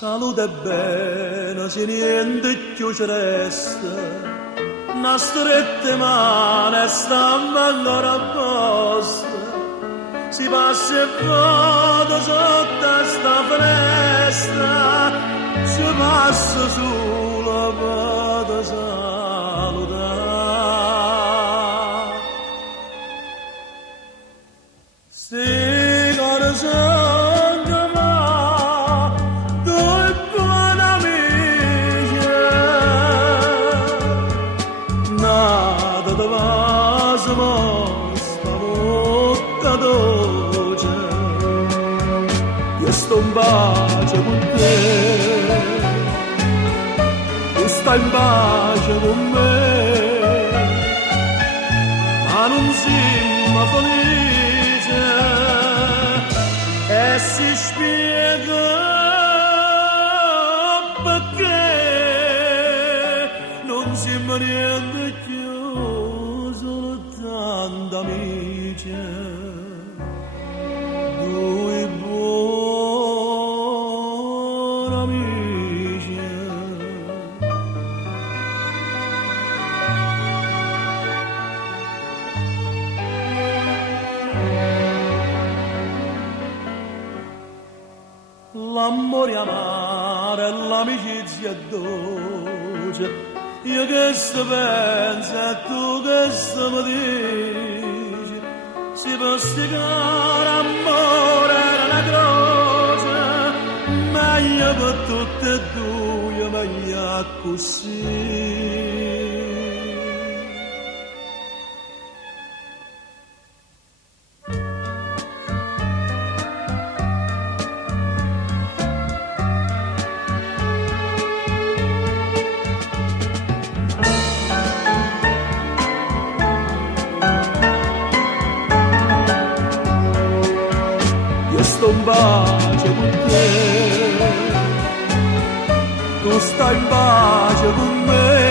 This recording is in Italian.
Salute e bene, se niente più ci resta, una strette mano e stiamo ancora apposta. Si passa e vado sotto sta finestra, si passa sulla vado salutare. Sti cose sono ma, due buoni amici, nata da vasimo, sta volta dolce, io sto in pace con te, tu stai in pace con me, ma non siamo felici e si spiega perché non siamo niente più, soltanto amici, due buoni amici. L'amore amaro e l'amicizia dolce, io che sto penso e tu che sto mi dici, si può sticare amore e una croce, meglio per tutte e due, meglio così. Io sto in pace con te, tu stai in pace con me,